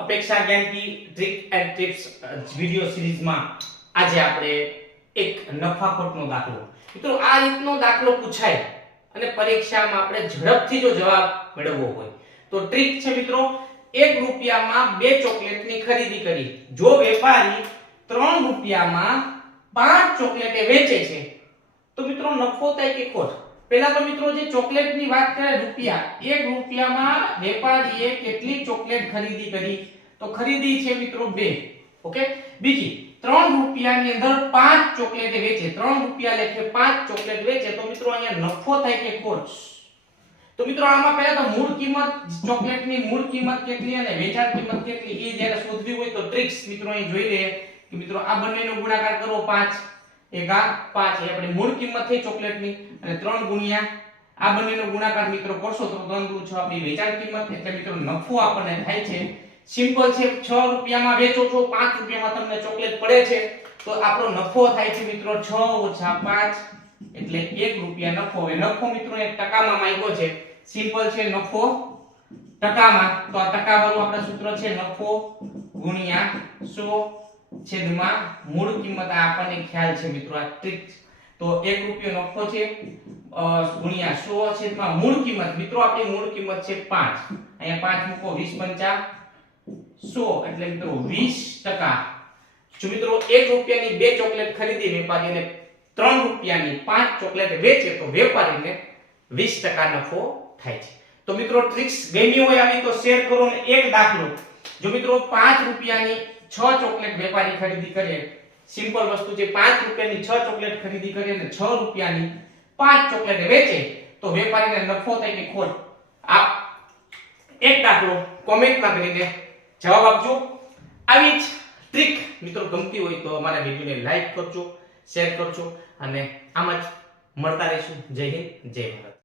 અપેક્ષા જ્ઞાન કી ટ્રિક એન્ડ ટિપ્સ વિડિયો સિરીઝમાં આજે આપણે એક નફાખોટનો દાખલો. મિત્રો, આ રીતનો દાખલો પૂછાય અને પરીક્ષામાં આપણે ઝડપથી જો જવાબ મેળવવો હોય. તો ટ્રીક છે મિત્રો, એક રૂપિયામાં બે ચોકલેટની ખરીદી કરી. જો વેપારી ત્રણ રૂપિયામાં પાંચ ચોકલેટે વેચે છે, તો મિત્રો, નફો થાય કે ખોટ? પહેલા તો મિત્રો જે ચોકલેટની વાત કરે રૂપિયા, એક રૂપિયામાં વેપારીએ કેટલી ચોકલેટ ખરીદી કરી? તો ખરીદી છે મિત્રો 2 ઓકે? બીજી, ત્રણ રૂપિયાની અંદર પાંચ ચોકલેટ વેચે 3 રૂપિયા લેખે 5 ચોકલેટ વેચે, તો મિત્રો અહીંયા નફો થાય કે ખોટ? તો મિત્રો આમાં પહેલા તો મૂળ કિંમત, ચોકલેટની મૂળ કિંમત કેટલી અને વેચાણ કિંમત કેટલી, એ જ્યારે શોધવી હોય તો ટ્રિક્સ મિત્રો અહીં જોઈ લે. કે મિત્રો આ બંનેનો ગુણાકાર કરો 5 એકા 5 એ આપણી મૂળ કિંમત થઈ ચોકલેટની. અને 3 ગુણ્યા આ બંનેનો ગુણાકાર મિત્રો કરશો તો 3 2 6 આપણી વેચાણ કિંમત એટલે મિત્રો નફો આપણને થાય છે. સિમ્પલ છે 6 રૂપિયામાં વેચો છો 5 રૂપિયામાં તમને ચોકલેટ પડે છે. તો આપણો નફો થાય છે મિત્રો 6 ઓછા 5 એટલે 1 રૂપિયા નફો. હવે નફો મિત્રો એક ટકામાં માંગ્યો છે. સિમ્પલ છે નફો ટકામાં. તો આ ટકા વાળું આપણા સૂત્ર છે નફો ગુણ્યા 100 છેદમાં મૂળ કિંમત આપણને ખ્યાલ છે મિત્રો, આ ટ્રીક તો 1 રૂપિયો નફો છે ગુણ્યા 100 છેદમાં મૂળ કિંમત. મિત્રો, આપણી મૂળ કિંમત છે 5 અહીંયા 5 મૂકો 20 પંચા 100 એટલે મિત્રો 20 ટકા. જો મિત્રો 1 રૂપિયાની બે ચોકલેટ ખરીદી વેપારીને 3 રૂપિયાની પાંચ ચોકલેટ વેચે, તો વેપારીને 20 ટકા નફો થાય છે. તો મિત્રો, ટ્રિક્સ ગમી હોય આવી તો શેર કરો ને એક દાખલો. જો મિત્રો 5 રૂપિયાની 6 ચોકલેટ વેપારી ખરીદી કરે. સિમ્પલ વસ્તુ છે 5 રૂપિયાની 6 ચોકલેટ ખરીદી કરે અને 6 રૂપિયાની 5 ચોકલેટ વેચે. તો વેપારીને નફો થાય કે ખોટ? આપ એક દાખલો કોમેન્ટમાં કરીને જવાબ આપજો. આવી જ ટ્રીક મિત્રો ગમતી હોય તો અમારા વિડીયોને લાઈક કરજો શેર કરજો અને આમ જ મળતા રહીશું. જય હિન્દ, જય ભારત.